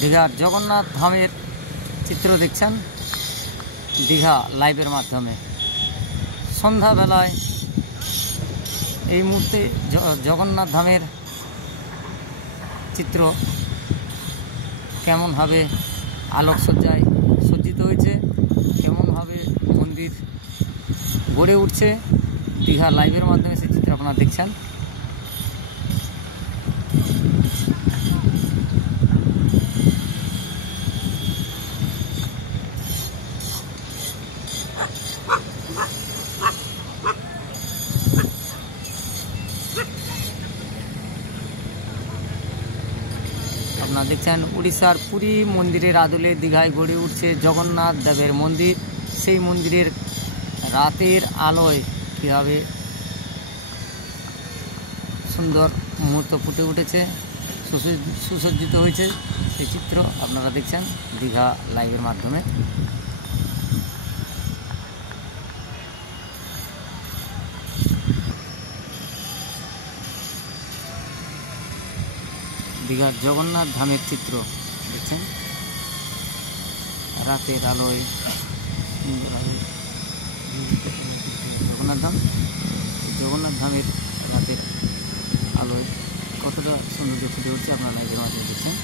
দীঘার জগন্নাথ ধামের চিত্র দেখছেন দীঘা লাইভের মাধ্যমে। সন্ধ্যাবেলায় এই মুহূর্তে জগন্নাথ ধামের চিত্র কেমনভাবে আলোকসজ্জায় সজ্জিত হয়েছে, কেমনভাবে মন্দির গড়ে উঠছে, দীঘা লাইভের মাধ্যমে সেই চিত্র আপনারা দেখছেন। আপনারা দেখছেন উড়িষ্যার পুরী মন্দিরের আদলে দীঘায় গড়ে উঠছে জগন্নাথ দেবের মন্দির। সেই মন্দিরের রাতের আলোয় কীভাবে সুন্দর মুহূর্ত ফুটে উঠেছে, সুসজ্জিত হয়েছে, সেই চিত্র আপনারা দেখছেন দীঘা লাইভের মাধ্যমে। দীঘার জগন্নাথ ধামের চিত্র দেখছেন রাতের আলোয়। জগন্নাথ ধামের রাতের আলোয় কতটা সৌন্দর্য ফুটে উঠছে আপনারা লাইভের মাধ্যমে দেখছেন।